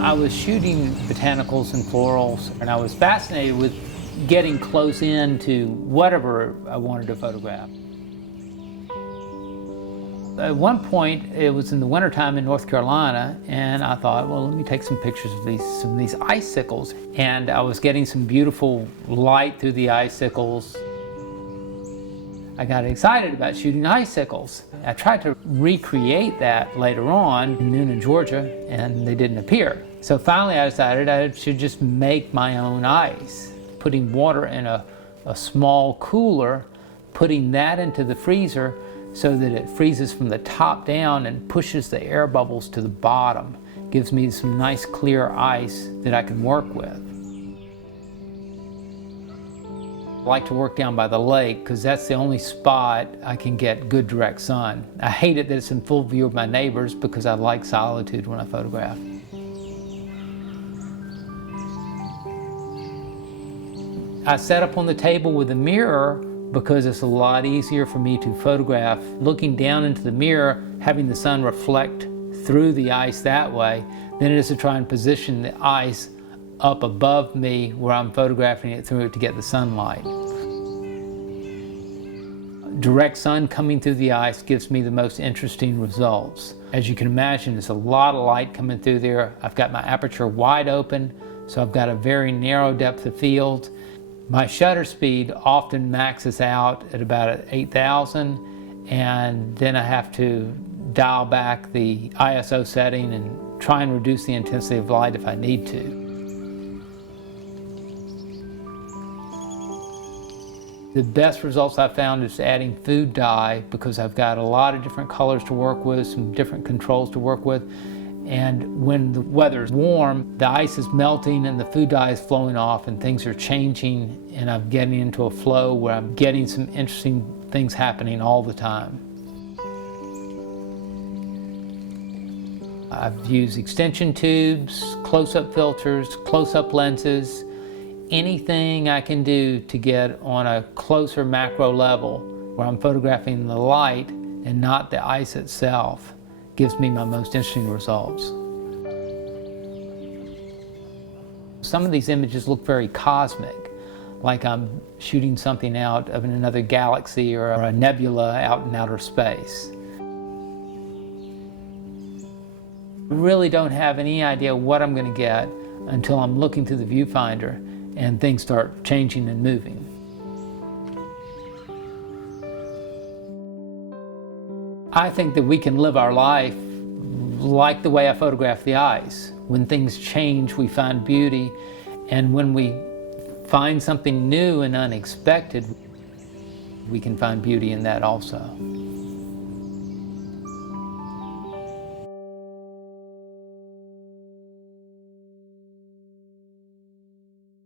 I was shooting botanicals and florals, and I was fascinated with getting close in to whatever I wanted to photograph. At one point, it was in the wintertime in North Carolina, and I thought, well, let me take some pictures of these icicles. And I was getting some beautiful light through the icicles. I got excited about shooting icicles. I tried to recreate that later on in Noonan, Georgia, and they didn't appear. So finally I decided I should just make my own ice. Putting water in a small cooler, putting that into the freezer so that it freezes from the top down and pushes the air bubbles to the bottom. Gives me some nice clear ice that I can work with. I like to work down by the lake because that's the only spot I can get good direct sun. I hate it that it's in full view of my neighbors because I like solitude when I photograph. I set up on the table with a mirror because it's a lot easier for me to photograph looking down into the mirror, having the sun reflect through the ice that way, than it is to try and position the ice up above me where I'm photographing it through it to get the sunlight. Direct sun coming through the ice gives me the most interesting results. As you can imagine, there's a lot of light coming through there. I've got my aperture wide open, so I've got a very narrow depth of field. My shutter speed often maxes out at about 8,000, and then I have to dial back the ISO setting and try and reduce the intensity of light if I need to. The best results I've found is adding food dye because I've got a lot of different colors to work with, some different controls to work with. And when the weather's warm, the ice is melting and the food dye is flowing off and things are changing, and I'm getting into a flow where I'm getting some interesting things happening all the time. I've used extension tubes, close-up filters, close-up lenses, anything I can do to get on a closer macro level where I'm photographing the light and not the ice itself gives me my most interesting results. Some of these images look very cosmic, like I'm shooting something out of another galaxy or a nebula out in outer space. I really don't have any idea what I'm going to get until I'm looking through the viewfinder and things start changing and moving. I think that we can live our life like the way I photograph the ice. When things change, we find beauty, and when we find something new and unexpected, we can find beauty in that also.